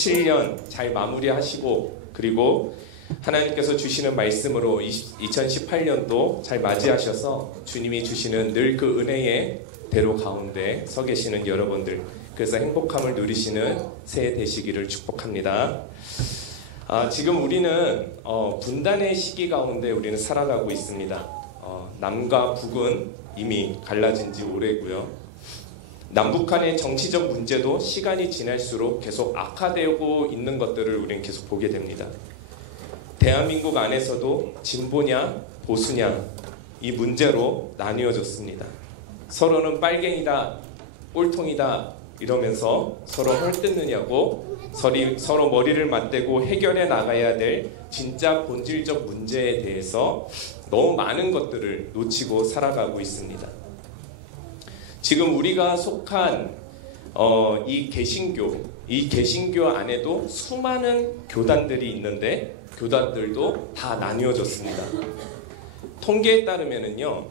2017년 잘 마무리하시고, 그리고 하나님께서 주시는 말씀으로 2018년도 잘 맞이하셔서 주님이 주시는 늘 그 은혜의 대로 가운데 서 계시는 여러분들, 그래서 행복함을 누리시는 새해 되시기를 축복합니다. 지금 우리는 분단의 시기 가운데 우리는 살아가고 있습니다. 남과 북은 이미 갈라진 지 오래고요. 남북한의 정치적 문제도 시간이 지날수록 계속 악화되고 있는 것들을 우리는 계속 보게 됩니다. 대한민국 안에서도 진보냐 보수냐 이 문제로 나뉘어졌습니다. 서로는 빨갱이다, 꼴통이다 이러면서 서로 헐뜯느냐고 서로 머리를 맞대고 해결해 나가야 될 진짜 본질적 문제에 대해서 너무 많은 것들을 놓치고 살아가고 있습니다. 지금 우리가 속한 이 개신교 안에도 수많은 교단들이 있는데 교단들도 다 나뉘어졌습니다. 통계에 따르면은요,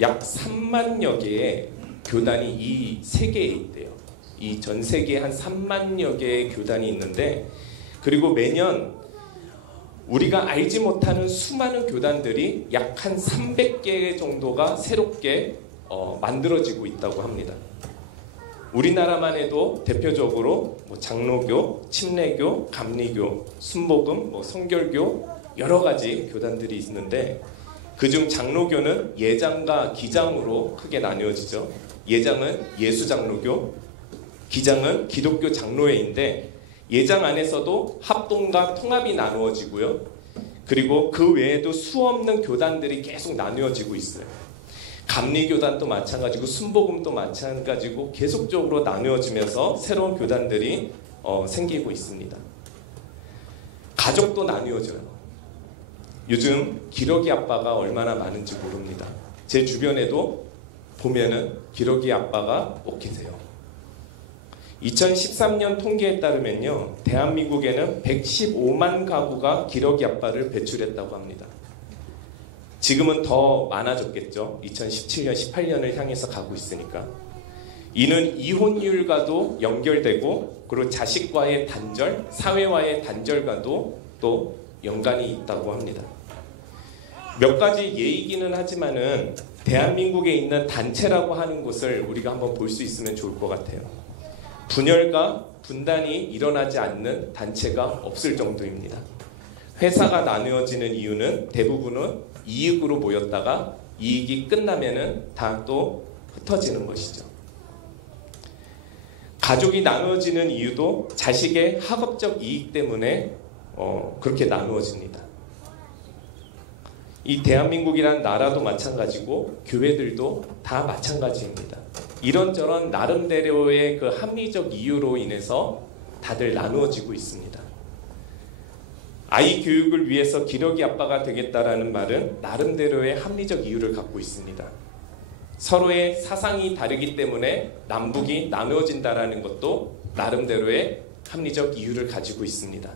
약 3만여 개의 교단이 이 세계에 있대요. 이 전 세계에 한 3만여 개의 교단이 있는데, 그리고 매년 우리가 알지 못하는 수많은 교단들이 약 한 300개 정도가 새롭게 만들어지고 있다고 합니다. 우리나라만 해도 대표적으로 장로교, 침례교, 감리교, 순복음, 성결교 여러 가지 교단들이 있는데, 그중 장로교는 예장과 기장으로 크게 나뉘어지죠. 예장은 예수장로교, 기장은 기독교 장로회인데, 예장 안에서도 합동과 통합이 나누어지고요. 그리고 그 외에도 수없는 교단들이 계속 나누어지고 있어요. 감리교단도 마찬가지고 순복음도 마찬가지고 계속적으로 나누어지면서 새로운 교단들이 생기고 있습니다. 가족도 나누어져요. 요즘 기러기 아빠가 얼마나 많은지 모릅니다. 제 주변에도 보면은 기러기 아빠가 꼭 계세요. 2013년 통계에 따르면요, 대한민국에는 115만 가구가 기러기 아빠를 배출했다고 합니다. 지금은 더 많아졌겠죠. 2017년, 18년을 향해서 가고 있으니까. 이는 이혼율과도 연결되고, 그리고 자식과의 단절, 사회와의 단절과도 또 연관이 있다고 합니다. 몇 가지 예이기는 하지만은 대한민국에 있는 단체라고 하는 곳을 우리가 한번 볼 수 있으면 좋을 것 같아요. 분열과 분단이 일어나지 않는 단체가 없을 정도입니다. 회사가 나누어지는 이유는 대부분은 이익으로 모였다가 이익이 끝나면은 다 또 흩어지는 것이죠. 가족이 나누어지는 이유도 자식의 학업적 이익 때문에 그렇게 나누어집니다. 이 대한민국이란 나라도 마찬가지고 교회들도 다 마찬가지입니다. 이런저런 나름대로의 그 합리적 이유로 인해서 다들 나누어지고 있습니다. 아이 교육을 위해서 기러기 아빠가 되겠다라는 말은 나름대로의 합리적 이유를 갖고 있습니다. 서로의 사상이 다르기 때문에 남북이 나누어진다라는 것도 나름대로의 합리적 이유를 가지고 있습니다.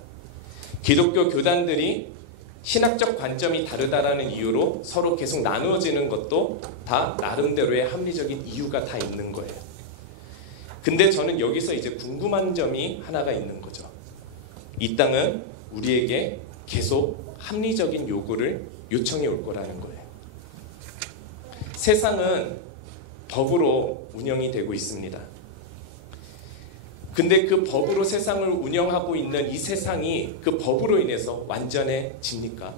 기독교 교단들이 신학적 관점이 다르다라는 이유로 서로 계속 나누어지는 것도 다 나름대로의 합리적인 이유가 다 있는 거예요. 근데 저는 여기서 이제 궁금한 점이 하나가 있는 거죠. 이 땅은 우리에게 계속 합리적인 요구를 요청해 올 거라는 거예요. 세상은 법으로 운영이 되고 있습니다. 근데 그 법으로 세상을 운영하고 있는 이 세상이 그 법으로 인해서 완전해집니까?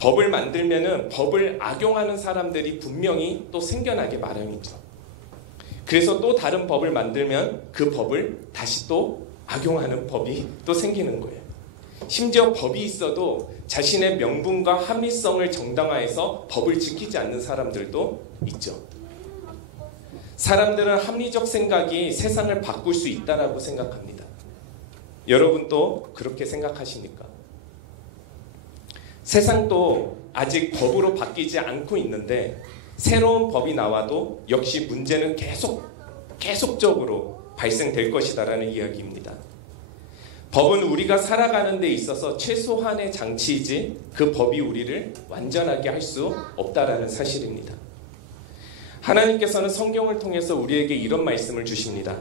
법을 만들면은 법을 악용하는 사람들이 분명히 또 생겨나게 마련이죠. 그래서 또 다른 법을 만들면 그 법을 다시 또 악용하는 법이 또 생기는 거예요. 심지어 법이 있어도 자신의 명분과 합리성을 정당화해서 법을 지키지 않는 사람들도 있죠. 사람들은 합리적 생각이 세상을 바꿀 수 있다라고 생각합니다. 여러분도 그렇게 생각하십니까? 세상도 아직 법으로 바뀌지 않고 있는데 새로운 법이 나와도 역시 문제는 계속적으로 발생될 것이다라는 이야기입니다. 법은 우리가 살아가는 데 있어서 최소한의 장치이지 그 법이 우리를 완전하게 할 수 없다라는 사실입니다. 하나님께서는 성경을 통해서 우리에게 이런 말씀을 주십니다.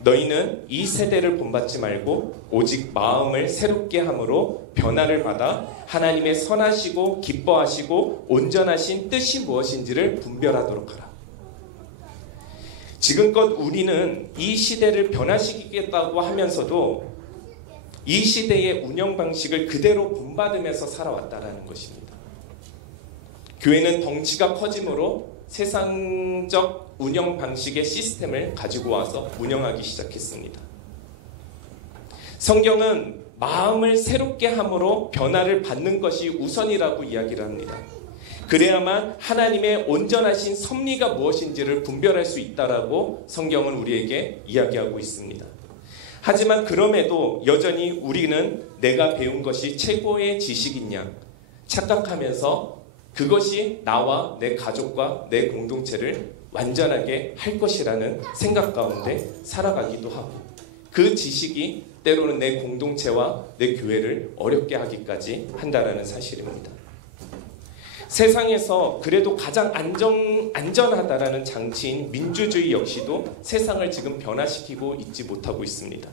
너희는 이 세대를 본받지 말고 오직 마음을 새롭게 함으로 변화를 받아 하나님의 선하시고 기뻐하시고 온전하신 뜻이 무엇인지를 분별하도록 하라. 지금껏 우리는 이 시대를 변화시키겠다고 하면서도 이 시대의 운영 방식을 그대로 본받으면서 살아왔다라는 것입니다. 교회는 덩치가 커짐으로 세상적 운영 방식의 시스템을 가지고 와서 운영하기 시작했습니다. 성경은 마음을 새롭게 함으로 변화를 받는 것이 우선이라고 이야기를 합니다. 그래야만 하나님의 온전하신 섭리가 무엇인지를 분별할 수 있다라고 성경은 우리에게 이야기하고 있습니다. 하지만 그럼에도 여전히 우리는 내가 배운 것이 최고의 지식인 양 착각하면서 그것이 나와 내 가족과 내 공동체를 완전하게 할 것이라는 생각 가운데 살아가기도 하고, 그 지식이 때로는 내 공동체와 내 교회를 어렵게 하기까지 한다라는 사실입니다. 세상에서 그래도 가장 안전하다라는 장치인 민주주의 역시도 세상을 지금 변화시키고 있지 못하고 있습니다.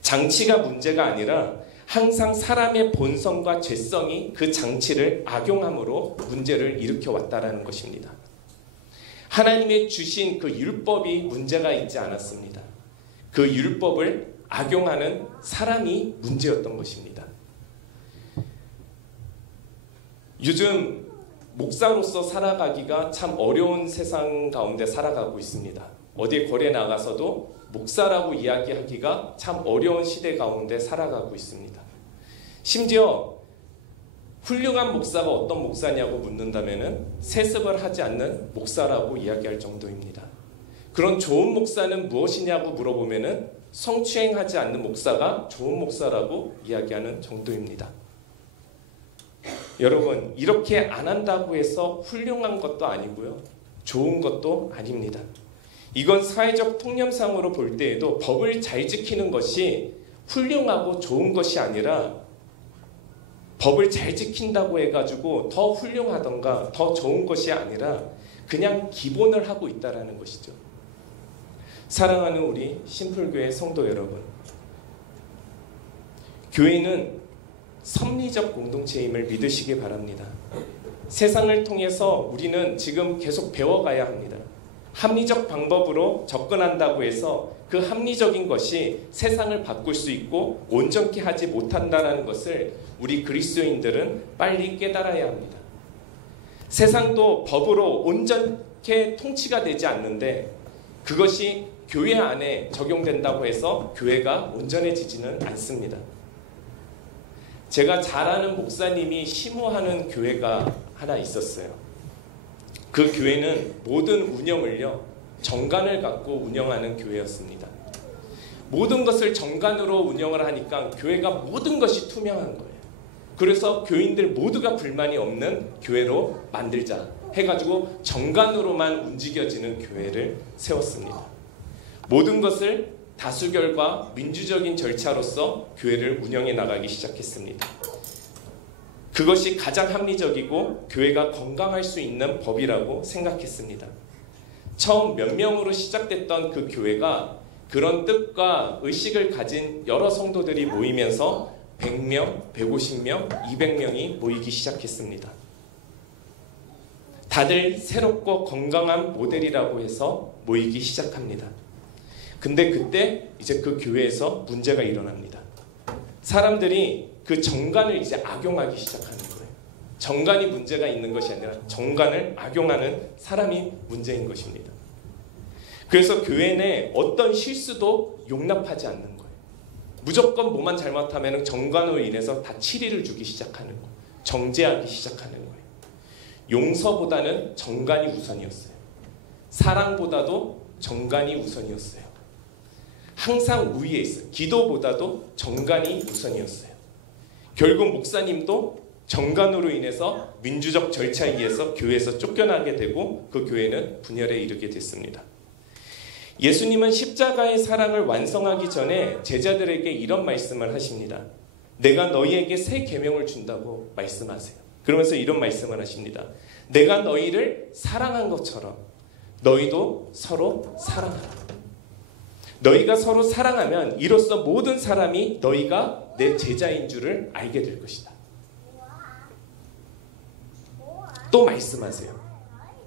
장치가 문제가 아니라 항상 사람의 본성과 죄성이 그 장치를 악용함으로 문제를 일으켜 왔다라는 것입니다. 하나님의 주신 그 율법이 문제가 있지 않았습니다. 그 율법을 악용하는 사람이 문제였던 것입니다. 요즘 목사로서 살아가기가 참 어려운 세상 가운데 살아가고 있습니다. 어디 거리에 나가서도 목사라고 이야기하기가 참 어려운 시대 가운데 살아가고 있습니다. 심지어 훌륭한 목사가 어떤 목사냐고 묻는다면 세습을 하지 않는 목사라고 이야기할 정도입니다. 그런 좋은 목사는 무엇이냐고 물어보면 성추행하지 않는 목사가 좋은 목사라고 이야기하는 정도입니다. 여러분, 이렇게 안 한다고 해서 훌륭한 것도 아니고요, 좋은 것도 아닙니다. 이건 사회적 통념상으로 볼 때에도 법을 잘 지키는 것이 훌륭하고 좋은 것이 아니라 법을 잘 지킨다고 해가지고 더 훌륭하던가 더 좋은 것이 아니라 그냥 기본을 하고 있다는 것이죠. 사랑하는 우리 심플교회 성도 여러분, 교회는 섭리적 공동체임을 믿으시기 바랍니다. 세상을 통해서 우리는 지금 계속 배워가야 합니다. 합리적 방법으로 접근한다고 해서 그 합리적인 것이 세상을 바꿀 수 있고 온전케 하지 못한다는 것을 우리 그리스도인들은 빨리 깨달아야 합니다. 세상도 법으로 온전케 통치가 되지 않는데 그것이 교회 안에 적용된다고 해서 교회가 온전해지지는 않습니다. 제가 잘 아는 목사님이 심호하는 교회가 하나 있었어요. 그 교회는 모든 운영을요, 정관을 갖고 운영하는 교회였습니다. 모든 것을 정관으로 운영을 하니까 교회가 모든 것이 투명한 거예요. 그래서 교인들 모두가 불만이 없는 교회로 만들자 해가지고 정관으로만 움직여지는 교회를 세웠습니다. 모든 것을 다수결과 민주적인 절차로서 교회를 운영해 나가기 시작했습니다. 그것이 가장 합리적이고 교회가 건강할 수 있는 법이라고 생각했습니다. 처음 몇 명으로 시작됐던 그 교회가 그런 뜻과 의식을 가진 여러 성도들이 모이면서 100명, 150명, 200명이 모이기 시작했습니다. 다들 새롭고 건강한 모델이라고 해서 모이기 시작합니다. 근데 그때 이제 그 교회에서 문제가 일어납니다. 사람들이 그 정관을 이제 악용하기 시작하는 거예요. 정관이 문제가 있는 것이 아니라 정관을 악용하는 사람이 문제인 것입니다. 그래서 교회 내 어떤 실수도 용납하지 않는 거예요. 무조건 뭐만 잘못하면 정관으로 인해서 다 치리를 주기 시작하는 거예요. 정죄하기 시작하는 거예요. 용서보다는 정관이 우선이었어요. 사랑보다도 정관이 우선이었어요. 항상 우위에 있어요. 기도보다도 정관이 우선이었어요. 결국 목사님도 정관으로 인해서 민주적 절차에 의해서 교회에서 쫓겨나게 되고 그 교회는 분열에 이르게 됐습니다. 예수님은 십자가의 사랑을 완성하기 전에 제자들에게 이런 말씀을 하십니다. 내가 너희에게 새 계명을 준다고 말씀하세요. 그러면서 이런 말씀을 하십니다. 내가 너희를 사랑한 것처럼 너희도 서로 사랑하라. 너희가 서로 사랑하면 이로써 모든 사람이 너희가 내 제자인 줄을 알게 될 것이다. 또 말씀하세요.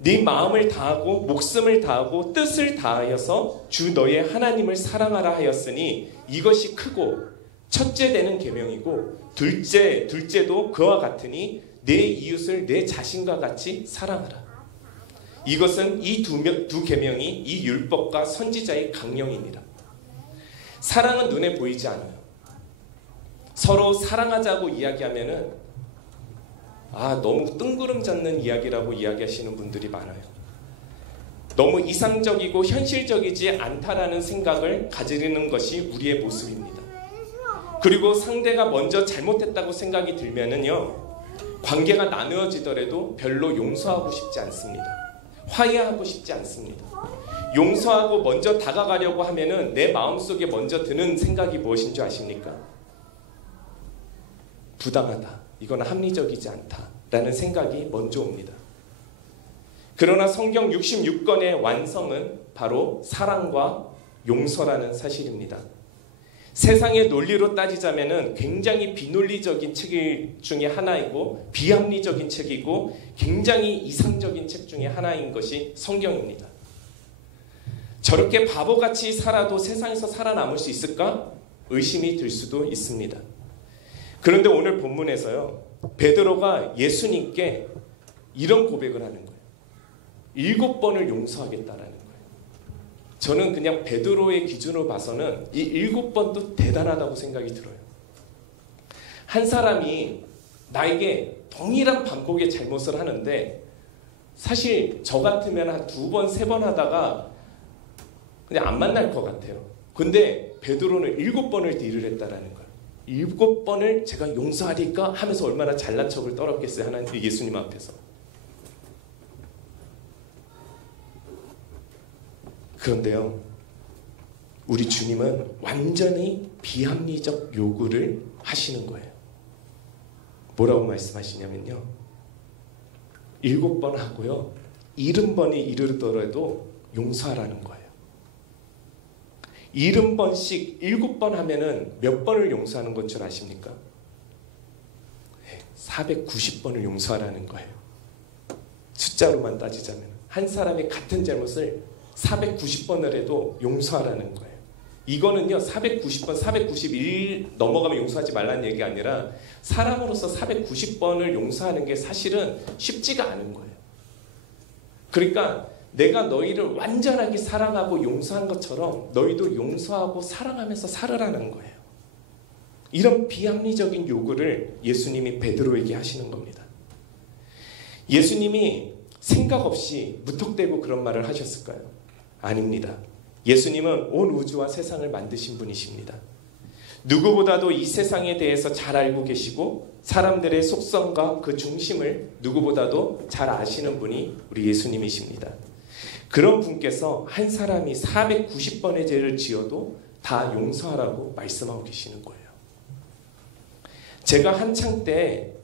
네 마음을 다하고 목숨을 다하고 뜻을 다하여서 주 너의 하나님을 사랑하라 하였으니 이것이 크고 첫째 되는 계명이고 둘째도 그와 같으니 내 이웃을 내 자신과 같이 사랑하라. 이것은 이 두 계명이 이 율법과 선지자의 강령이니라. 사랑은 눈에 보이지 않아요. 서로 사랑하자고 이야기하면은 너무 뜬구름 잡는 이야기라고 이야기하시는 분들이 많아요. 너무 이상적이고 현실적이지 않다라는 생각을 가지는 것이 우리의 모습입니다. 그리고 상대가 먼저 잘못했다고 생각이 들면은요, 관계가 나누어지더라도 별로 용서하고 싶지 않습니다. 화해하고 싶지 않습니다. 용서하고 먼저 다가가려고 하면은 내 마음속에 먼저 드는 생각이 무엇인 줄 아십니까? 부당하다. 이건 합리적이지 않다라는 생각이 먼저 옵니다. 그러나 성경 66권의 완성은 바로 사랑과 용서라는 사실입니다. 세상의 논리로 따지자면은 굉장히 비논리적인 책 중에 하나이고 비합리적인 책이고 굉장히 이상적인 책 중에 하나인 것이 성경입니다. 저렇게 바보같이 살아도 세상에서 살아남을 수 있을까? 의심이 들 수도 있습니다. 그런데 오늘 본문에서요, 베드로가 예수님께 이런 고백을 하는 거예요. 7번을 용서하겠다라는 거예요. 저는 그냥 베드로의 기준으로 봐서는 이 7번도 대단하다고 생각이 들어요. 한 사람이 나에게 동일한 반복의 잘못을 하는데 사실 저 같으면 한 2번, 3번 하다가 그냥 안 만날 것 같아요. 근데 베드로는 7번을 딜을 했다라는 거예요. 7번을 제가 용서하리까 하면서 얼마나 잘난 척을 떨었겠어요. 하나님 예수님 앞에서. 그런데요, 우리 주님은 완전히 비합리적 요구를 하시는 거예요. 뭐라고 말씀하시냐면요, 7번 하고요, 70번이 이르더라도 용서하라는 거예요. 70번씩 7번 하면은 몇 번을 용서하는 것 줄 아십니까? 490번을 용서하라는 거예요. 숫자로만 따지자면 한 사람이 같은 잘못을 490번을 해도 용서하라는 거예요. 이거는요, 490번, 491 넘어가면 용서하지 말라는 얘기가 아니라 사람으로서 490번을 용서하는 게 사실은 쉽지가 않은 거예요. 그러니까 내가 너희를 완전하게 사랑하고 용서한 것처럼 너희도 용서하고 사랑하면서 살으라는 거예요. 이런 비합리적인 요구를 예수님이 베드로에게 하시는 겁니다. 예수님이 생각 없이 무턱대고 그런 말을 하셨을까요? 아닙니다. 예수님은 온 우주와 세상을 만드신 분이십니다. 누구보다도 이 세상에 대해서 잘 알고 계시고 사람들의 속성과 그 중심을 누구보다도 잘 아시는 분이 우리 예수님이십니다. 그런 분께서 한 사람이 490번의 죄를 지어도 다 용서하라고 말씀하고 계시는 거예요. 제가 한창 때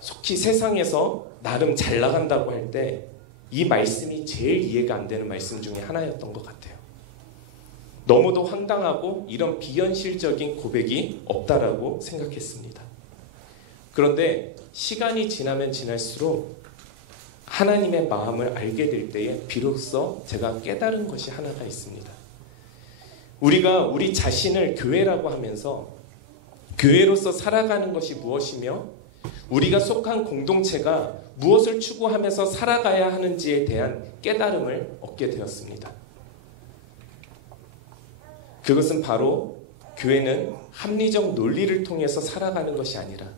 속히 세상에서 나름 잘 나간다고 할 때 이 말씀이 제일 이해가 안 되는 말씀 중에 하나였던 것 같아요. 너무도 황당하고 이런 비현실적인 고백이 없다라고 생각했습니다. 그런데 시간이 지나면 지날수록 하나님의 마음을 알게 될 때에 비로소 제가 깨달은 것이 하나가 있습니다. 우리가 우리 자신을 교회라고 하면서 교회로서 살아가는 것이 무엇이며 우리가 속한 공동체가 무엇을 추구하면서 살아가야 하는지에 대한 깨달음을 얻게 되었습니다. 그것은 바로 교회는 합리적 논리를 통해서 살아가는 것이 아니라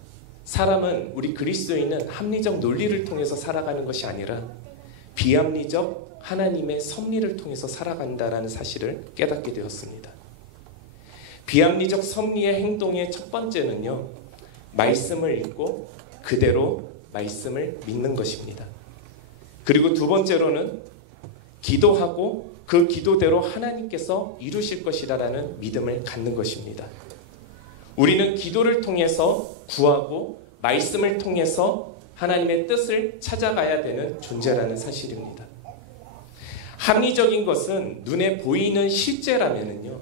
사람은 우리 그리스도인은 합리적 논리를 통해서 살아가는 것이 아니라 비합리적 하나님의 섭리를 통해서 살아간다라는 사실을 깨닫게 되었습니다. 비합리적 섭리의 행동의 첫 번째는요, 말씀을 읽고 그대로 말씀을 믿는 것입니다. 그리고 두 번째로는 기도하고 그 기도대로 하나님께서 이루실 것이라는 믿음을 갖는 것입니다. 우리는 기도를 통해서 구하고 말씀을 통해서 하나님의 뜻을 찾아가야 되는 존재라는 사실입니다. 합리적인 것은 눈에 보이는 실제라면은요,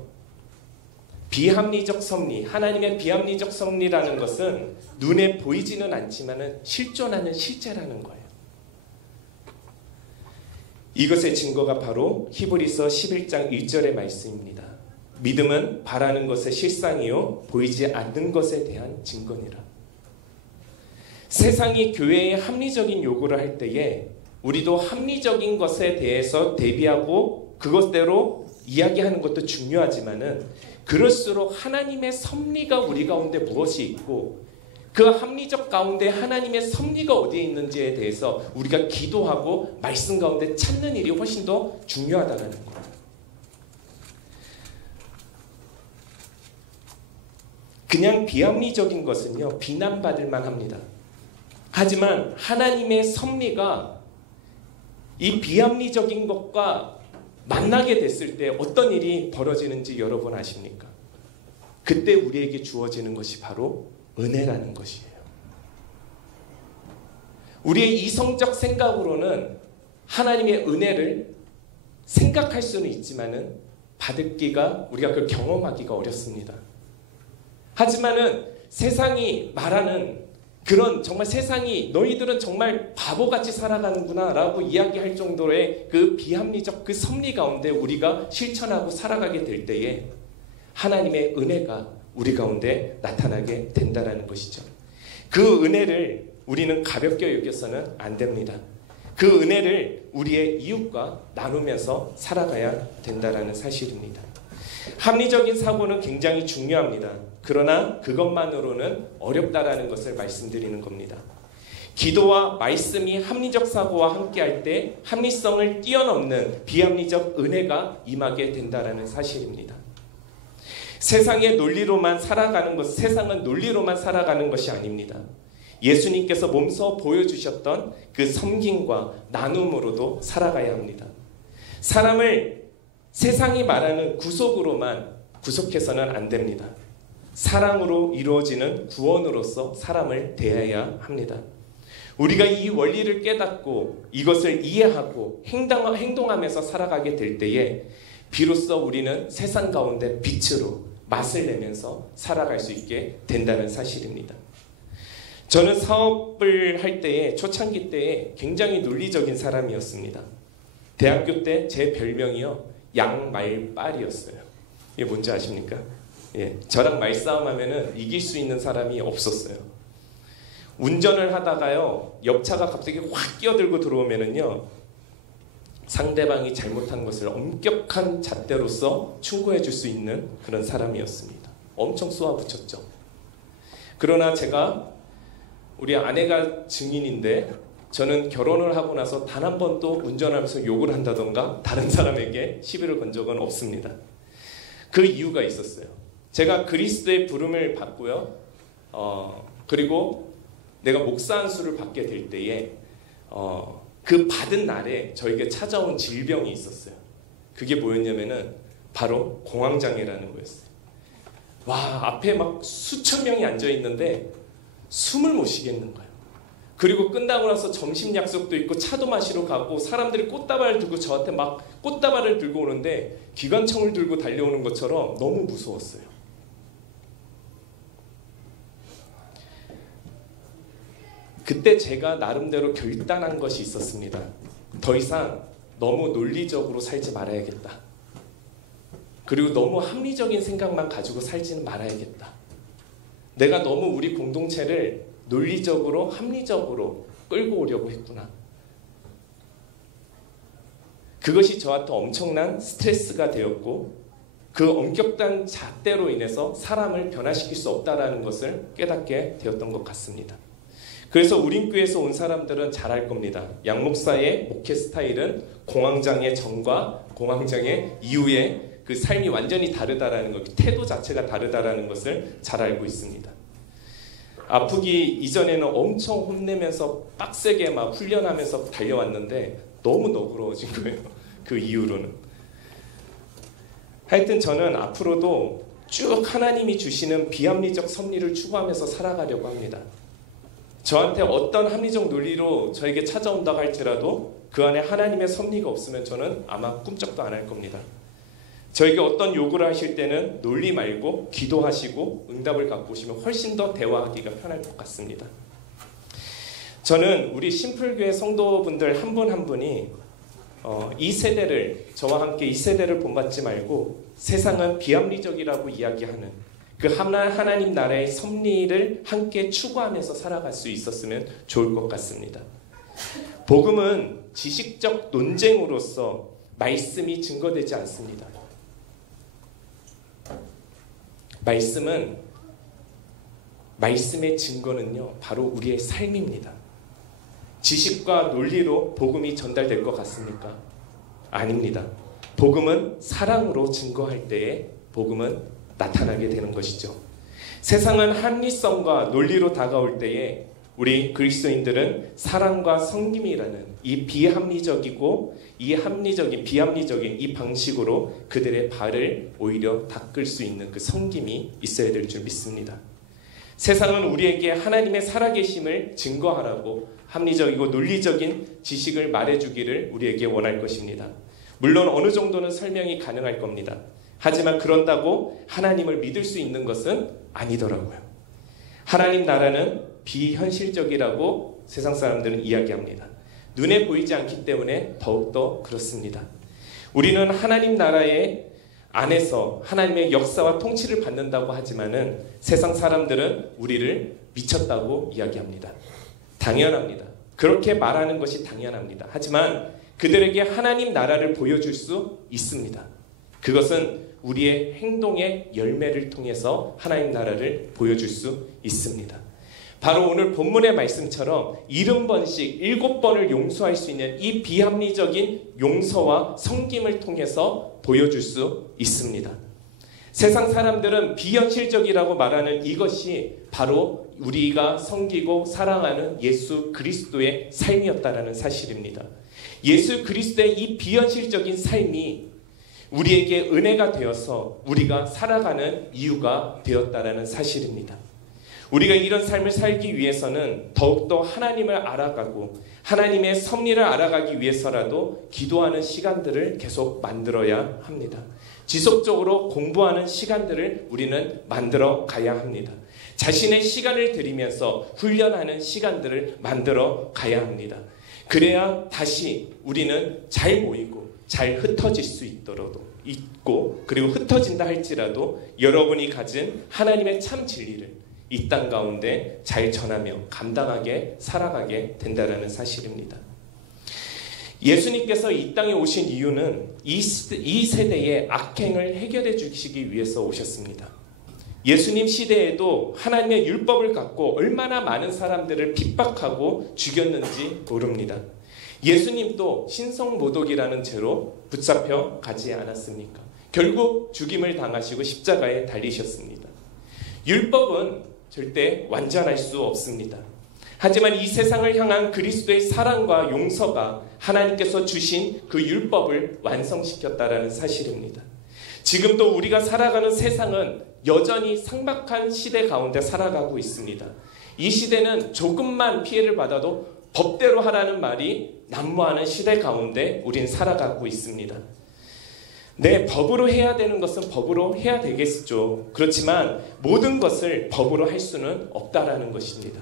비합리적 섭리, 하나님의 비합리적 섭리라는 것은 눈에 보이지는 않지만은 실존하는 실제라는 거예요. 이것의 증거가 바로 히브리서 11장 1절의 말씀입니다. 믿음은 바라는 것의 실상이요 보이지 않는 것에 대한 증거니라. 세상이 교회에 합리적인 요구를 할 때에 우리도 합리적인 것에 대해서 대비하고 그것대로 이야기하는 것도 중요하지만은, 그럴수록 하나님의 섭리가 우리 가운데 무엇이 있고 그 합리적 가운데 하나님의 섭리가 어디에 있는지에 대해서 우리가 기도하고 말씀 가운데 찾는 일이 훨씬 더 중요하다는 거예요. 그냥 비합리적인 것은요, 비난받을 만합니다. 하지만 하나님의 섭리가 이 비합리적인 것과 만나게 됐을 때 어떤 일이 벌어지는지 여러분 아십니까? 그때 우리에게 주어지는 것이 바로 은혜라는 것이에요. 우리의 이성적 생각으로는 하나님의 은혜를 생각할 수는 있지만은 받기가, 우리가 그걸 경험하기가 어렵습니다. 하지만은 세상이 말하는 그런, 정말 세상이 너희들은 정말 바보같이 살아가는구나 라고 이야기할 정도의 그 비합리적 그 섭리 가운데 우리가 실천하고 살아가게 될 때에 하나님의 은혜가 우리 가운데 나타나게 된다는 것이죠. 그 은혜를 우리는 가볍게 여겨서는 안 됩니다. 그 은혜를 우리의 이웃과 나누면서 살아가야 된다는 사실입니다. 합리적인 사고는 굉장히 중요합니다. 그러나 그것만으로는 어렵다라는 것을 말씀드리는 겁니다. 기도와 말씀이 합리적 사고와 함께할 때 합리성을 뛰어넘는 비합리적 은혜가 임하게 된다는 사실입니다. 세상은 논리로만 살아가는 것이 아닙니다. 예수님께서 몸소 보여주셨던 그 섬김과 나눔으로도 살아가야 합니다. 사람을 세상이 말하는 구속으로만 구속해서는 안 됩니다. 사랑으로 이루어지는 구원으로서 사람을 대해야 합니다. 우리가 이 원리를 깨닫고 이것을 이해하고 행동하면서 살아가게 될 때에 비로소 우리는 세상 가운데 빛으로 맛을 내면서 살아갈 수 있게 된다는 사실입니다. 저는 사업을 할 때에, 초창기 때에 굉장히 논리적인 사람이었습니다. 대학교 때 제 별명이요, 양말빨이었어요. 이게 뭔지 아십니까? 예, 저랑 말싸움 하면은 이길 수 있는 사람이 없었어요. 운전을 하다가요, 옆차가 갑자기 확 끼어들고 들어오면은요, 상대방이 잘못한 것을 엄격한 잣대로서 충고해 줄 수 있는 그런 사람이었습니다. 엄청 쏘아붙였죠. 그러나 제가, 우리 아내가 증인인데, 저는 결혼을 하고 나서 단 한 번도 운전하면서 욕을 한다던가 다른 사람에게 시비를 건 적은 없습니다. 그 이유가 있었어요. 제가 그리스도의 부름을 받고요, 그리고 내가 목사 안수를 받게 될 때에 그 받은 날에 저에게 찾아온 질병이 있었어요. 그게 뭐였냐면은 바로 공황장애라는 거였어요. 와, 앞에 막 수천 명이 앉아 있는데 숨을 못 쉬겠는 거예요. 그리고 끝나고 나서 점심 약속도 있고 차도 마시러 가고 사람들이 꽃다발을 들고 저한테 막 꽃다발을 들고 오는데 기관총을 들고 달려오는 것처럼 너무 무서웠어요. 그때 제가 나름대로 결단한 것이 있었습니다. 더 이상 너무 논리적으로 살지 말아야겠다. 그리고 너무 합리적인 생각만 가지고 살지는 말아야겠다. 내가 너무 우리 공동체를 논리적으로, 합리적으로 끌고 오려고 했구나. 그것이 저한테 엄청난 스트레스가 되었고, 그 엄격한 잣대로 인해서 사람을 변화시킬 수 없다는 것을 깨닫게 되었던 것 같습니다. 그래서 우림교회에서 온 사람들은 잘 알 겁니다. 양 목사의 목회 스타일은 공황장애 전과 공황장애 이후의 그 삶이 완전히 다르다라는 것, 태도 자체가 다르다라는 것을 잘 알고 있습니다. 아프기 이전에는 엄청 혼내면서 빡세게 막 훈련하면서 달려왔는데 너무 너그러워진 거예요. 그 이후로는. 하여튼 저는 앞으로도 쭉 하나님이 주시는 비합리적 섭리를 추구하면서 살아가려고 합니다. 저한테 어떤 합리적 논리로 저에게 찾아온다고 할지라도 그 안에 하나님의 섭리가 없으면 저는 아마 꿈쩍도 안 할 겁니다. 저에게 어떤 요구를 하실 때는 논리 말고 기도하시고 응답을 갖고 오시면 훨씬 더 대화하기가 편할 것 같습니다. 저는 우리 심플교회 성도분들 한 분 한 분이 이 세대를, 저와 함께 이 세대를 본받지 말고 세상은 비합리적이라고 이야기하는 그 하나님 나라의 섭리를 함께 추구하면서 살아갈 수 있었으면 좋을 것 같습니다. 복음은 지식적 논쟁으로서 말씀이 증거되지 않습니다. 말씀의 증거는요, 바로 우리의 삶입니다. 지식과 논리로 복음이 전달될 것 같습니까? 아닙니다. 복음은 사랑으로 증거할 때에 복음은 나타나게 되는 것이죠. 세상은 합리성과 논리로 다가올 때에 우리 그리스도인들은 사랑과 성김이라는 이 비합리적인 이 방식으로 그들의 발을 오히려 닦을 수 있는 그 성김이 있어야 될 줄 믿습니다. 세상은 우리에게 하나님의 살아계심을 증거하라고 합리적이고 논리적인 지식을 말해주기를 우리에게 원할 것입니다. 물론 어느 정도는 설명이 가능할 겁니다. 하지만 그런다고 하나님을 믿을 수 있는 것은 아니더라고요. 하나님 나라는 비현실적이라고 세상 사람들은 이야기합니다. 눈에 보이지 않기 때문에 더욱더 그렇습니다. 우리는 하나님 나라의 안에서 하나님의 역사와 통치를 받는다고 하지만은 세상 사람들은 우리를 미쳤다고 이야기합니다. 당연합니다. 그렇게 말하는 것이 당연합니다. 하지만 그들에게 하나님 나라를 보여줄 수 있습니다. 그것은 우리의 행동의 열매를 통해서 하나님 나라를 보여줄 수 있습니다. 바로 오늘 본문의 말씀처럼 70번씩 7번을 용서할 수 있는 이 비합리적인 용서와 섬김을 통해서 보여줄 수 있습니다. 세상 사람들은 비현실적이라고 말하는 이것이 바로 우리가 섬기고 사랑하는 예수 그리스도의 삶이었다라는 사실입니다. 예수 그리스도의 이 비현실적인 삶이 우리에게 은혜가 되어서 우리가 살아가는 이유가 되었다라는 사실입니다. 우리가 이런 삶을 살기 위해서는 더욱더 하나님을 알아가고 하나님의 섭리를 알아가기 위해서라도 기도하는 시간들을 계속 만들어야 합니다. 지속적으로 공부하는 시간들을 우리는 만들어 가야 합니다. 자신의 시간을 들이면서 훈련하는 시간들을 만들어 가야 합니다. 그래야 다시 우리는 잘 모이고 잘 흩어질 수 있고 그리고 흩어진다 할지라도 여러분이 가진 하나님의 참 진리를 이 땅 가운데 잘 전하며 감당하게 살아가게 된다는 사실입니다. 예수님께서 이 땅에 오신 이유는 이 세대의 악행을 해결해 주시기 위해서 오셨습니다. 예수님 시대에도 하나님의 율법을 갖고 얼마나 많은 사람들을 핍박하고 죽였는지 모릅니다. 예수님도 신성모독이라는 죄로 붙잡혀 가지 않았습니까? 결국 죽임을 당하시고 십자가에 달리셨습니다. 율법은 절대 완전할 수 없습니다. 하지만 이 세상을 향한 그리스도의 사랑과 용서가 하나님께서 주신 그 율법을 완성시켰다라는 사실입니다. 지금도 우리가 살아가는 세상은 여전히 삭막한 시대 가운데 살아가고 있습니다. 이 시대는 조금만 피해를 받아도 법대로 하라는 말이 난무하는 시대 가운데 우린 살아가고 있습니다. 네, 법으로 해야 되는 것은 법으로 해야 되겠죠. 그렇지만 모든 것을 법으로 할 수는 없다라는 것입니다.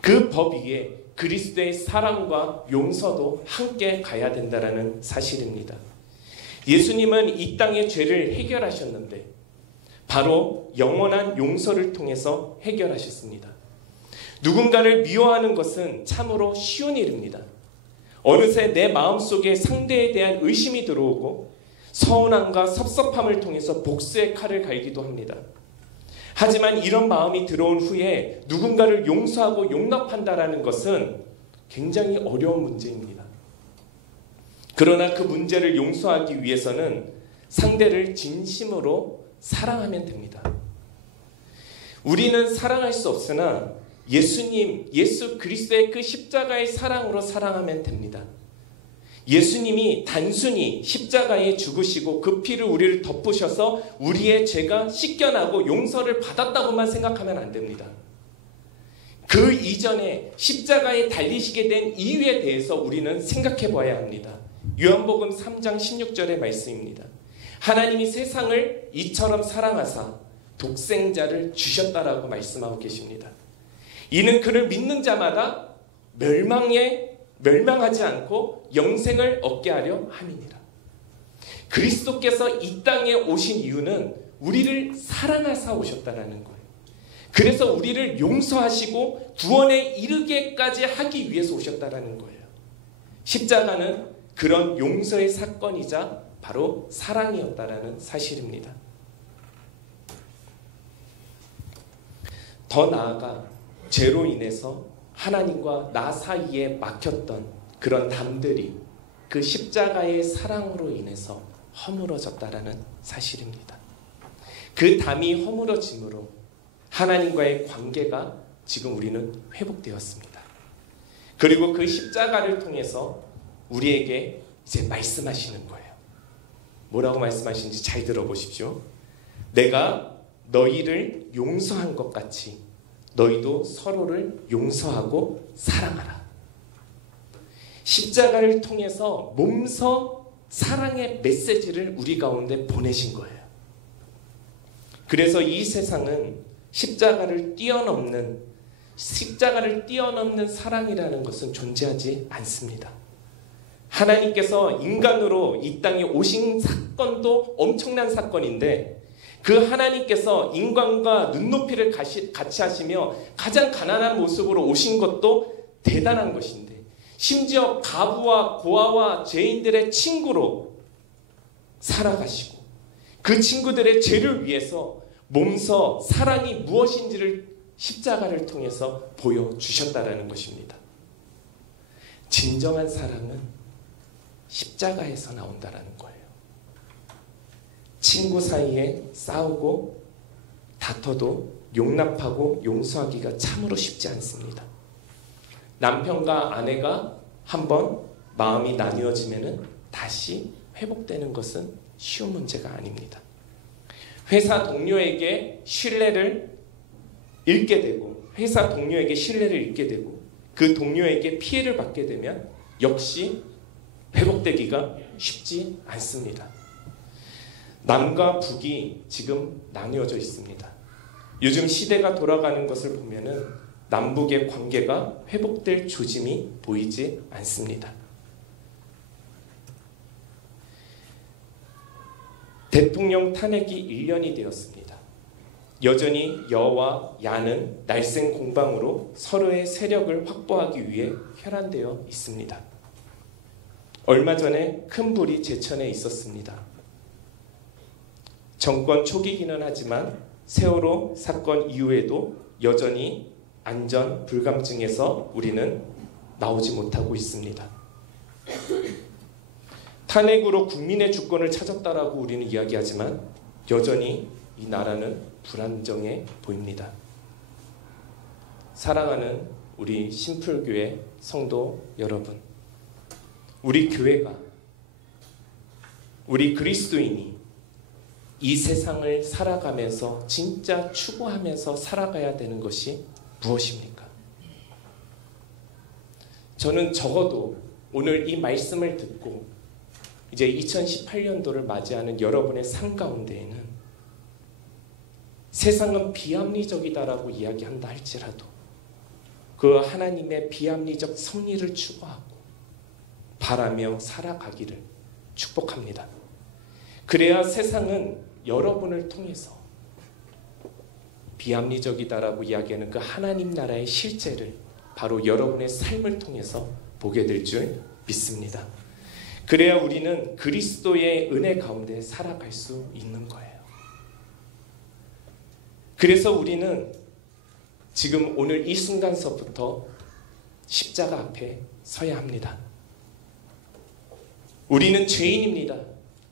그 법 위에 그리스도의 사랑과 용서도 함께 가야 된다라는 사실입니다. 예수님은 이 땅의 죄를 해결하셨는데 바로 영원한 용서를 통해서 해결하셨습니다. 누군가를 미워하는 것은 참으로 쉬운 일입니다. 어느새 내 마음속에 상대에 대한 의심이 들어오고 서운함과 섭섭함을 통해서 복수의 칼을 갈기도 합니다. 하지만 이런 마음이 들어온 후에 누군가를 용서하고 용납한다라는 것은 굉장히 어려운 문제입니다. 그러나 그 문제를 용서하기 위해서는 상대를 진심으로 사랑하면 됩니다. 우리는 사랑할 수 없으나 예수 그리스도의 그 십자가의 사랑으로 사랑하면 됩니다. 예수님이 단순히 십자가에 죽으시고 그 피를 우리를 덮으셔서 우리의 죄가 씻겨나고 용서를 받았다고만 생각하면 안 됩니다. 그 이전에 십자가에 달리시게 된 이유에 대해서 우리는 생각해 봐야 합니다. 요한복음 3장 16절의 말씀입니다. 하나님이 세상을 이처럼 사랑하사 독생자를 주셨다라고 말씀하고 계십니다. 이는 그를 믿는 자마다 멸망하지 않고 영생을 얻게 하려 함이니라. 그리스도께서 이 땅에 오신 이유는 우리를 사랑하사 오셨다라는 거예요. 그래서 우리를 용서하시고 구원에 이르게까지 하기 위해서 오셨다라는 거예요. 십자가는 그런 용서의 사건이자 바로 사랑이었다라는 사실입니다. 더 나아가 죄로 인해서 하나님과 나 사이에 막혔던 그런 담들이 그 십자가의 사랑으로 인해서 허물어졌다라는 사실입니다. 그 담이 허물어짐으로 하나님과의 관계가 지금 우리는 회복되었습니다. 그리고 그 십자가를 통해서 우리에게 이제 말씀하시는 거예요. 뭐라고 말씀하시는지 잘 들어보십시오. 내가 너희를 용서한 것 같이 너희도 서로를 용서하고 사랑하라. 십자가를 통해서 몸서 사랑의 메시지를 우리 가운데 보내신 거예요. 그래서 이 세상은 십자가를 뛰어넘는 사랑이라는 것은 존재하지 않습니다. 하나님께서 인간으로 이 땅에 오신 사건도 엄청난 사건인데 그 하나님께서 인간과 눈높이를 같이 하시며 가장 가난한 모습으로 오신 것도 대단한 것인데 심지어 가부와 고아와 죄인들의 친구로 살아가시고 그 친구들의 죄를 위해서 몸서 사랑이 무엇인지를 십자가를 통해서 보여주셨다라는 것입니다. 진정한 사랑은 십자가에서 나온다라는 거예요. 친구 사이에 싸우고 다퉈도 용납하고 용서하기가 참으로 쉽지 않습니다. 남편과 아내가 한번 마음이 나뉘어지면 다시 회복되는 것은 쉬운 문제가 아닙니다. 회사 동료에게 신뢰를 잃게 되고 그 동료에게 피해를 받게 되면 역시 회복되기가 쉽지 않습니다. 남과 북이 지금 나뉘어져 있습니다. 요즘 시대가 돌아가는 것을 보면은 남북의 관계가 회복될 조짐이 보이지 않습니다. 대통령 탄핵이 1년이 되었습니다. 여전히 여와 야는 날쌘 공방으로 서로의 세력을 확보하기 위해 혈안되어 있습니다. 얼마 전에 큰 불이 제천에 있었습니다. 정권 초기이기는 하지만 세월호 사건 이후에도 여전히 안전 불감증에서 우리는 나오지 못하고 있습니다. 탄핵으로 국민의 주권을 찾았다라고 우리는 이야기하지만 여전히 이 나라는 불안정해 보입니다. 사랑하는 우리 신풀교회 성도 여러분, 우리 교회가, 우리 그리스도인이 이 세상을 살아가면서 진짜 추구하면서 살아가야 되는 것이 무엇입니까? 저는 적어도 오늘 이 말씀을 듣고 이제 2018년도를 맞이하는 여러분의 삶 가운데에는 세상은 비합리적이다라고 이야기한다 할지라도 그 하나님의 비합리적 섭리를 추구하고 바라며 살아가기를 축복합니다. 그래야 세상은 여러분을 통해서 비합리적이다라고 이야기하는 그 하나님 나라의 실제를 바로 여러분의 삶을 통해서 보게 될 줄 믿습니다. 그래야 우리는 그리스도의 은혜 가운데 살아갈 수 있는 거예요. 그래서 우리는 지금 오늘 이 순간서부터 십자가 앞에 서야 합니다. 우리는 죄인입니다.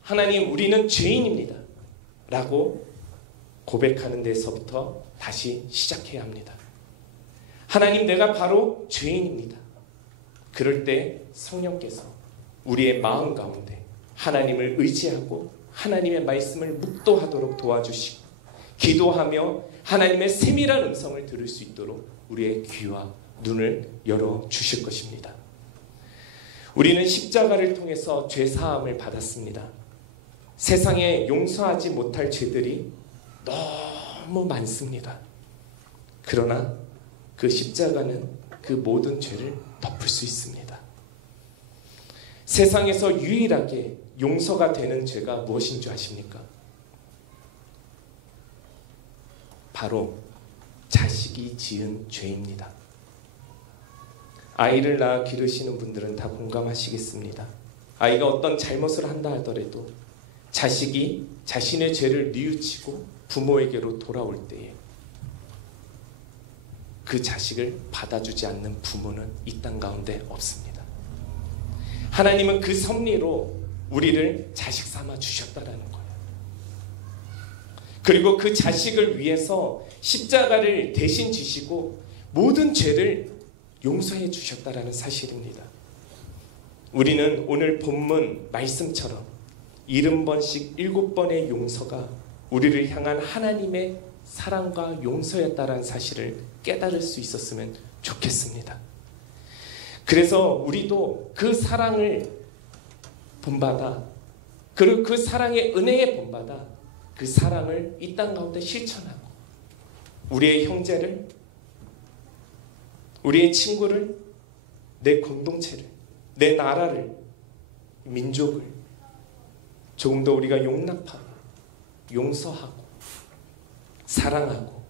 하나님, 우리는 죄인입니다. 라고 고백하는 데서부터 다시 시작해야 합니다. 하나님, 내가 바로 죄인입니다. 그럴 때 성령께서 우리의 마음 가운데 하나님을 의지하고 하나님의 말씀을 묵도하도록 도와주시고 기도하며 하나님의 세밀한 음성을 들을 수 있도록 우리의 귀와 눈을 열어주실 것입니다. 우리는 십자가를 통해서 죄사함을 받았습니다. 세상에 용서하지 못할 죄들이 너무 많습니다. 그러나 그 십자가는 그 모든 죄를 덮을 수 있습니다. 세상에서 유일하게 용서가 되는 죄가 무엇인 줄 아십니까? 바로 자식이 지은 죄입니다. 아이를 낳아 기르시는 분들은 다 공감하시겠습니다. 아이가 어떤 잘못을 한다 하더라도 자식이 자신의 죄를 뉘우치고 부모에게로 돌아올 때에 그 자식을 받아주지 않는 부모는 이 땅 가운데 없습니다. 하나님은 그 섭리로 우리를 자식 삼아 주셨다라는 거예요. 그리고 그 자식을 위해서 십자가를 대신 지시고 모든 죄를 용서해 주셨다라는 사실입니다. 우리는 오늘 본문 말씀처럼 70번씩 7번의 용서가 우리를 향한 하나님의 사랑과 용서였다라는 사실을 깨달을 수 있었으면 좋겠습니다. 그래서 우리도 그 사랑을 본받아, 그리고 그 사랑의 은혜에 본받아 그 사랑을 이 땅 가운데 실천하고 우리의 형제를, 우리의 친구를, 내 공동체를, 내 나라를, 민족을 조금 더 우리가 용납하고 용서하고 사랑하고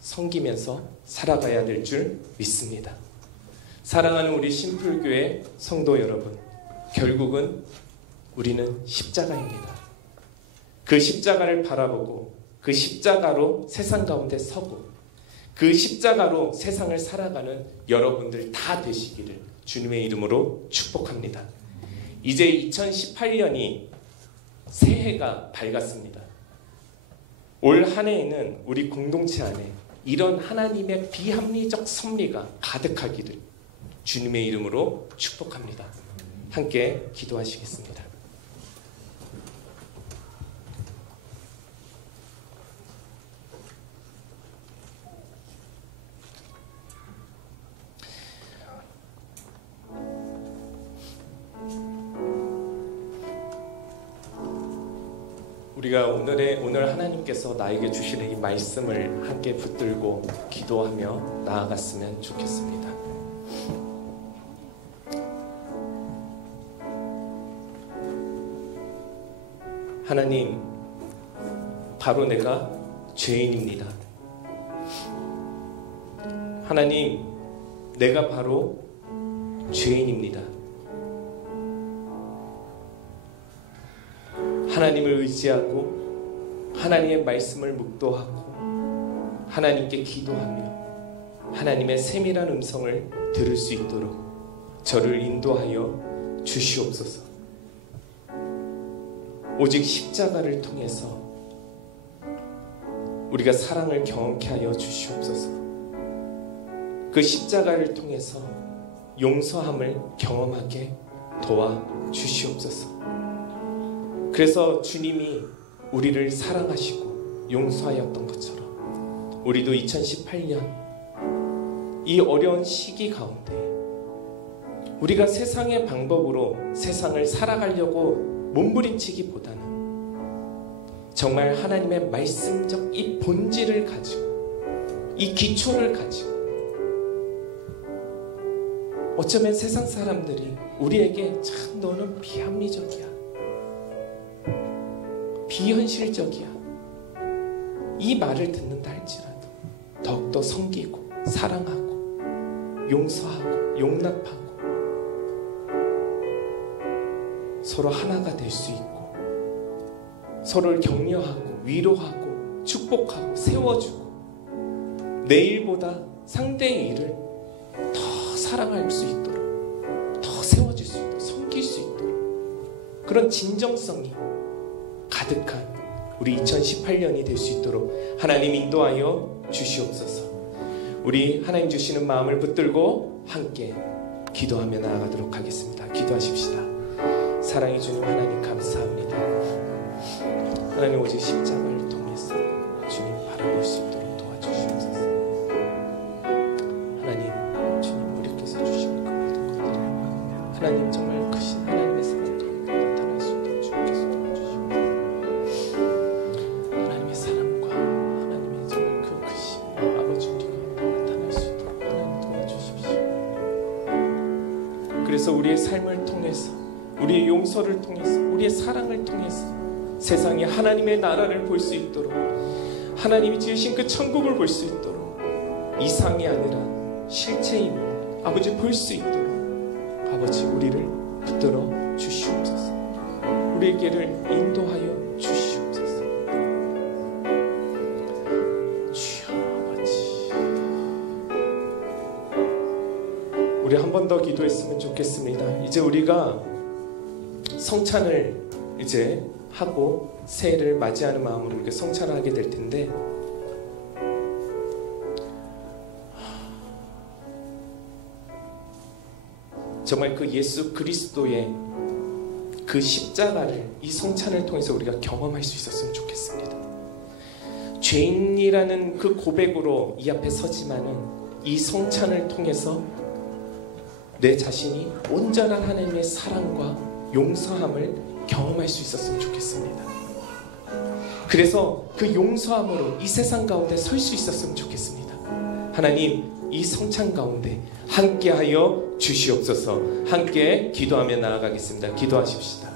섬기면서 살아가야 될 줄 믿습니다. 사랑하는 우리 신풀교회 성도 여러분, 결국은 우리는 십자가입니다. 그 십자가를 바라보고 그 십자가로 세상 가운데 서고 그 십자가로 세상을 살아가는 여러분들 다 되시기를 주님의 이름으로 축복합니다. 이제 2018년이 새해가 밝았습니다. 올 한 해에는 우리 공동체 안에 이런 하나님의 비합리적 섭리가 가득하기를 주님의 이름으로 축복합니다. 함께 기도하시겠습니다. 우리가 오늘 하나님께서 나에게 주시는 이 말씀을 함께 붙들고 기도하며 나아갔으면 좋겠습니다. 하나님, 바로 내가 죄인입니다. 하나님, 내가 바로 죄인입니다. 하나님을 의지하고 하나님의 말씀을 묵도하고 하나님께 기도하며 하나님의 세밀한 음성을 들을 수 있도록 저를 인도하여 주시옵소서. 오직 십자가를 통해서 우리가 사랑을 경험케 하여 주시옵소서. 그 십자가를 통해서 용서함을 경험하게 도와 주시옵소서. 그래서 주님이 우리를 사랑하시고 용서하였던 것처럼 우리도 2018년 이 어려운 시기 가운데 우리가 세상의 방법으로 세상을 살아가려고 몸부림치기보다는 정말 하나님의 말씀적 이 본질을 가지고 이 기초를 가지고 어쩌면 세상 사람들이 우리에게 참 너는 비합리적이야, 비현실적이야, 이 말을 듣는다 할지라도 더욱더 섬기고 사랑하고 용서하고 용납하고 서로 하나가 될 수 있고 서로를 격려하고 위로하고 축복하고 세워주고 내일보다 상대의 일을 더 사랑할 수 있도록 더 세워줄 수 있도록 섬길 수 있도록 그런 진정성이 가득한 우리 2018년이 될 수 있도록 하나님 인도하여 주시옵소서. 우리 하나님 주시는 마음을 붙들고 함께 기도하며 나아가도록 하겠습니다. 기도하십시다. 사랑해 주님 하나님 감사합니다. 하나님 오직 십자가를 통해서 주님 바라볼 수 있도록 도와주시옵소서. 하나님 정말 크신 하나님의 사랑 가운데 나타날 수 있도록 주께서 도와주시옵소서. 하나님의 사랑과 하나님의 정말 그 크신 아버지 우리 가운데 나타날 수 있도록 하나님 도와주십시오. 그래서 우리의 삶을 통해서, 우리의 용서를 통해서, 우리의 사랑을 통해서 세상에 하나님의 나라를 볼 수 있도록, 하나님이 지으신 그 천국을 볼 수 있도록, 이상이 아니라 실체임을 아버지 볼 수 있도록 아버지 우리를 붙들어 주시옵소서. 우리에게를 인도하여 주시옵소서. 주여 아버지, 우리 한 번 더 기도했으면 좋겠습니다. 이제 우리가 성찬을 이제 하고 새해를 맞이하는 마음으로 이렇게 성찬을 하게 될 텐데, 정말 그 예수 그리스도의 그 십자가를 이 성찬을 통해서 우리가 경험할 수 있었으면 좋겠습니다. 죄인이라는 그 고백으로 이 앞에 서지만은 이 성찬을 통해서 내 자신이 온전한 하나님의 사랑과 용서함을 경험할 수 있었으면 좋겠습니다. 그래서 그 용서함으로 이 세상 가운데 설 수 있었으면 좋겠습니다. 하나님, 이 성찬 가운데 함께하여 주시옵소서. 함께 기도하며 나아가겠습니다. 기도하십시다.